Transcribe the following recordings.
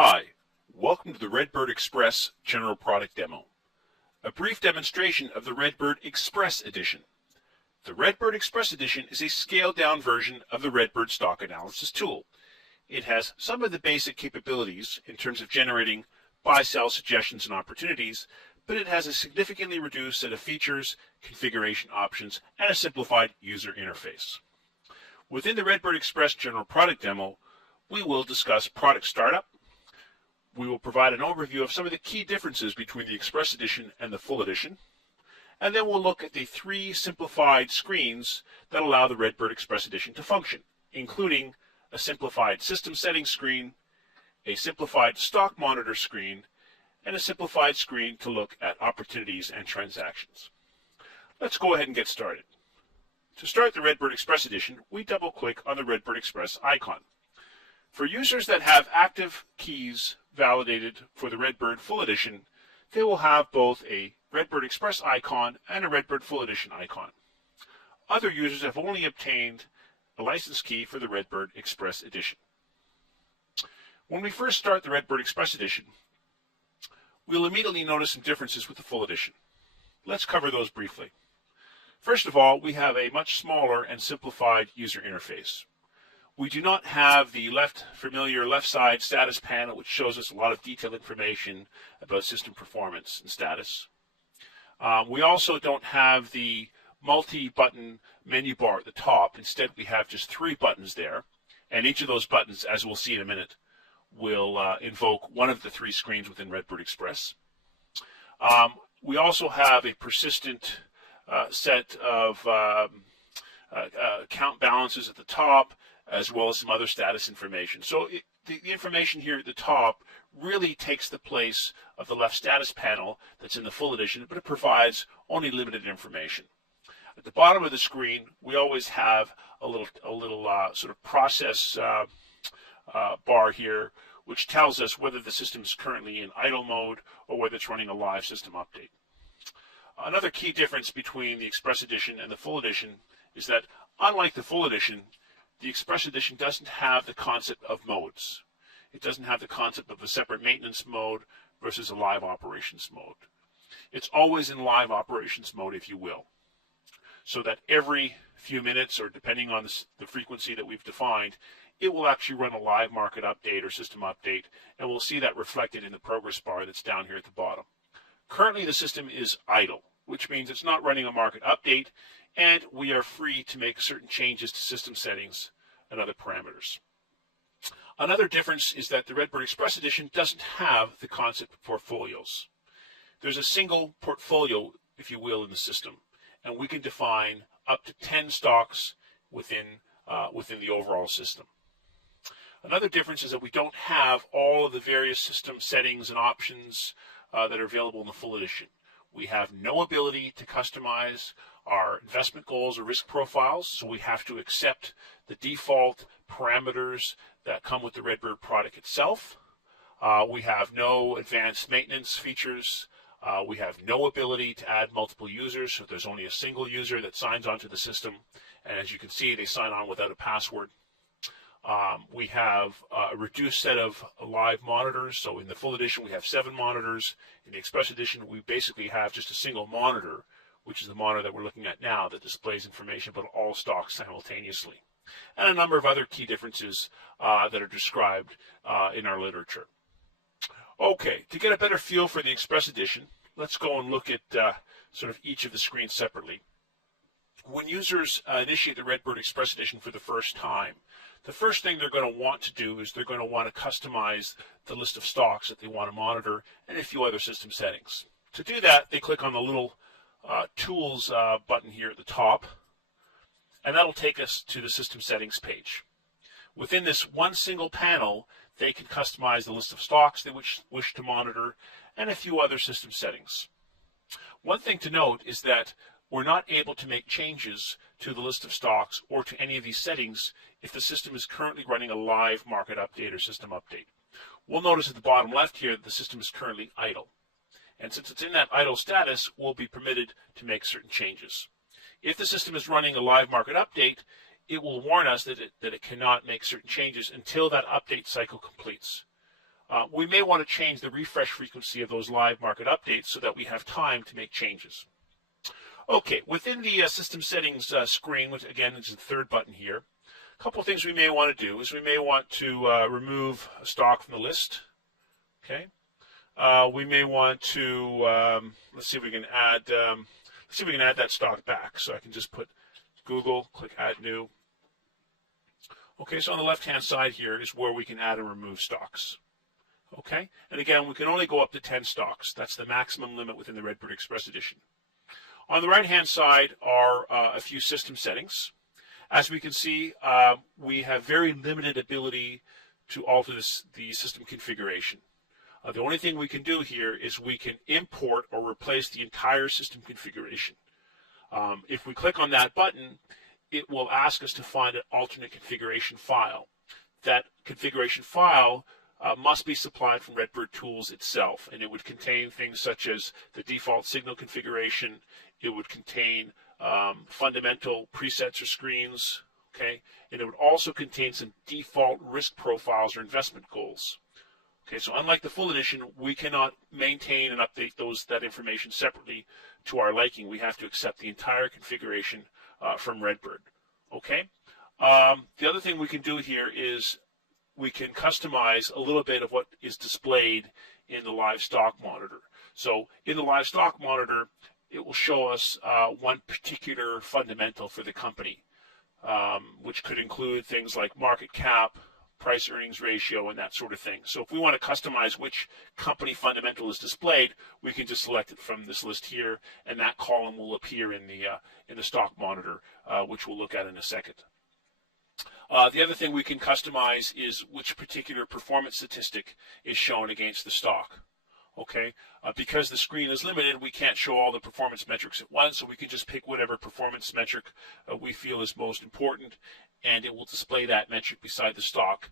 Hi, welcome to the RedBird Express General Product Demo. A brief demonstration of the RedBird Express Edition. The RedBird Express Edition is a scaled-down version of the RedBird Stock Analysis tool. It has some of the basic capabilities in terms of generating buy-sell suggestions and opportunities, but it has a significantly reduced set of features, configuration options, and a simplified user interface. Within the RedBird Express General Product Demo, we will discuss product startup. We will provide an overview of some of the key differences between the Express Edition and the Full Edition, and then we'll look at the 3 simplified screens that allow the RedBird Express Edition to function, including a simplified system settings screen, a simplified stock monitor screen, and a simplified screen to look at opportunities and transactions. Let's go ahead and get started. To start the RedBird Express Edition, we double-click on the RedBird Express icon. For users that have active keys validated for the RedBird Full Edition, they will have both a RedBird Express icon and a RedBird Full Edition icon. Other users have only obtained a license key for the RedBird Express Edition. When we first start the RedBird Express Edition, we'll immediately notice some differences with the Full Edition. Let's cover those briefly. First of all, we have a much smaller and simplified user interface. We do not have the familiar left side status panel, which shows us a lot of detailed information about system performance and status. We also don't have the multi-button menu bar at the top. Instead, we have just 3 buttons there, and each of those buttons, as we'll see in a minute, will invoke one of the 3 screens within RedBird Express. We also have a persistent set of account balances at the top, as well as some other status information. So the information here at the top really takes the place of the left status panel that's in the Full Edition, but it provides only limited information. At the bottom of the screen, we always have a little sort of process bar here, which tells us whether the system is currently in idle mode or whether it's running a live system update. Another key difference between the Express Edition and the Full Edition is that, unlike the Full Edition, the Express Edition doesn't have the concept of modes. It doesn't have the concept of a separate maintenance mode versus a live operations mode. It's always in live operations mode, if you will, so that every few minutes, or depending on the frequency that we've defined, it will actually run a live market update or system update, and we'll see that reflected in the progress bar that's down here at the bottom. Currently, the system is idle, which means it's not running a market update, and we are free to make certain changes to system settings and other parameters. Another difference is that the RedBird Express Edition doesn't have the concept of portfolios. There's a single portfolio, if you will, in the system, and we can define up to 10 stocks within the overall system. Another difference is that we don't have all of the various system settings and options that are available in the Full Edition. We have no ability to customize our investment goals or risk profiles, so we have to accept the default parameters that come with the RedBird product itself. We have no advanced maintenance features. We have no ability to add multiple users, so there's only a single user that signs onto the system, and as you can see, they sign on without a password. We have a reduced set of live monitors. So in the Full Edition, we have 7 monitors. In the Express Edition, we basically have just a single monitor, which is the monitor that we're looking at now, that displays information about all stocks simultaneously. And a number of other key differences that are described in our literature. Okay, to get a better feel for the Express Edition, let's go and look at sort of each of the screens separately. When users initiate the RedBird Express Edition for the first time, the first thing they're going to want to do is they're going to want to customize the list of stocks that they want to monitor and a few other system settings. To do that, they click on the little Tools button here at the top, and that'll take us to the System Settings page. Within this one single panel, they can customize the list of stocks they wish to monitor and a few other system settings. One thing to note is that we're not able to make changes to the list of stocks or to any of these settings if the system is currently running a live market update or system update. We'll notice at the bottom left here that the system is currently idle. And since it's in that idle status, we'll be permitted to make certain changes. If the system is running a live market update, it will warn us that it cannot make certain changes until that update cycle completes. we may want to change the refresh frequency of those live market updates so that we have time to make changes. Okay, within the system settings screen, which again is the third button here, a couple of things we may want to do is we may want to remove a stock from the list. Okay, we may want to let's see if we can add that stock back. So I can just put Google, click Add New. Okay, so on the left-hand side here is where we can add and remove stocks. Okay, and again, we can only go up to 10 stocks. That's the maximum limit within the RedBird Express Edition. On the right-hand side are a few system settings. As we can see, we have very limited ability to alter the system configuration. The only thing we can do here is we can import or replace the entire system configuration. If we click on that button, it will ask us to find an alternate configuration file. That configuration file must be supplied from RedBird Tools itself, and it would contain things such as the default signal configuration. It would contain fundamental presets or screens, okay, and it would also contain some default risk profiles or investment goals. Okay, so unlike the full edition, we cannot maintain and update that information separately to our liking. We have to accept the entire configuration from RedBird. Okay. The other thing we can do here is we can customize a little bit of what is displayed in the live stock monitor. So in the live stock monitor, it will show us one particular fundamental for the company, which could include things like market cap, price earnings ratio, and that sort of thing. So if we want to customize which company fundamental is displayed, we can just select it from this list here, and that column will appear in the stock monitor, which we'll look at in a second. The other thing we can customize is which particular performance statistic is shown against the stock. Okay, because the screen is limited, we can't show all the performance metrics at once, so we can just pick whatever performance metric we feel is most important, and it will display that metric beside the stock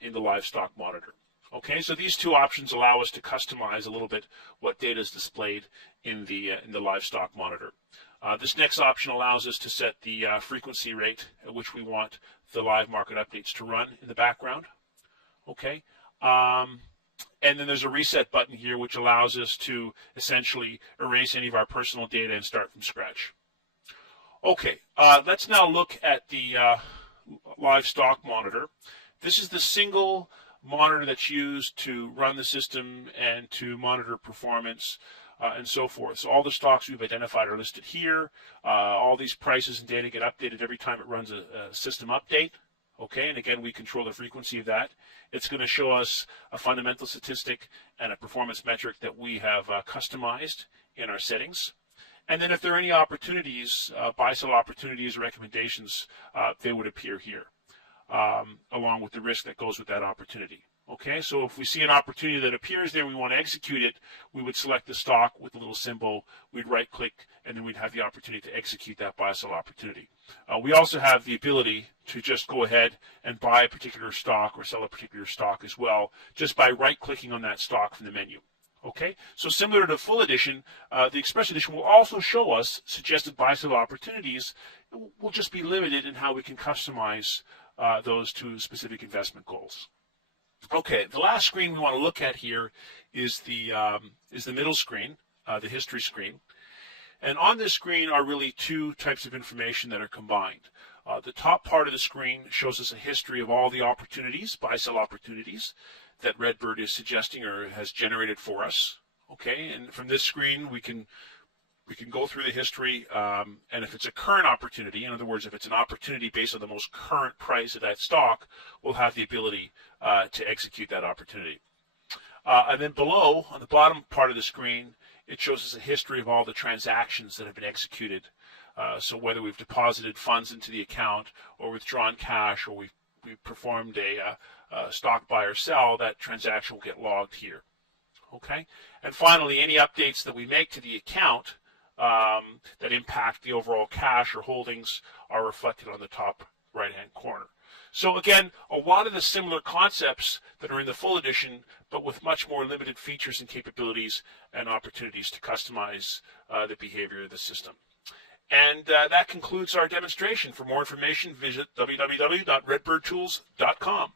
in the live stock monitor. Okay, so these two options allow us to customize a little bit what data is displayed in the live stock monitor. This next option allows us to set the frequency rate at which we want the live market updates to run in the background. Okay. And then there's a reset button here which allows us to essentially erase any of our personal data and start from scratch. Okay, let's now look at the live stock monitor. This is the single monitor that's used to run the system and to monitor performance and so forth. So all the stocks we've identified are listed here. All these prices and data get updated every time it runs a system update. Okay, and again, we control the frequency of that. It's going to show us a fundamental statistic and a performance metric that we have customized in our settings. And then if there are any opportunities, buy-sell opportunities or recommendations, they would appear here, along with the risk that goes with that opportunity. Okay, so if we see an opportunity that appears there, we want to execute it, we would select the stock with a little symbol, we'd right-click, and then we'd have the opportunity to execute that buy-sell opportunity. We also have the ability to just go ahead and buy a particular stock or sell a particular stock as well, just by right-clicking on that stock from the menu. Okay, so similar to full edition, the Express Edition will also show us suggested buy-sell opportunities. We'll just be limited in how we can customize those to specific investment goals. Okay, the last screen we want to look at here is the middle screen, the history screen. And on this screen are really two types of information that are combined. The top part of the screen shows us a history of all the opportunities, buy-sell opportunities, that RedBird is suggesting or has generated for us. Okay, and from this screen we can go through the history, and if it's a current opportunity, in other words, if it's an opportunity based on the most current price of that stock, we'll have the ability to execute that opportunity. And then below, on the bottom part of the screen, it shows us a history of all the transactions that have been executed. So whether we've deposited funds into the account or withdrawn cash or we've performed a stock buy or sell, that transaction will get logged here. Okay, and finally, any updates that we make to the account that impact the overall cash or holdings are reflected on the top right-hand corner. So again, a lot of the similar concepts that are in the full edition, but with much more limited features and capabilities and opportunities to customize the behavior of the system. And that concludes our demonstration. For more information, visit www.redbirdtools.com.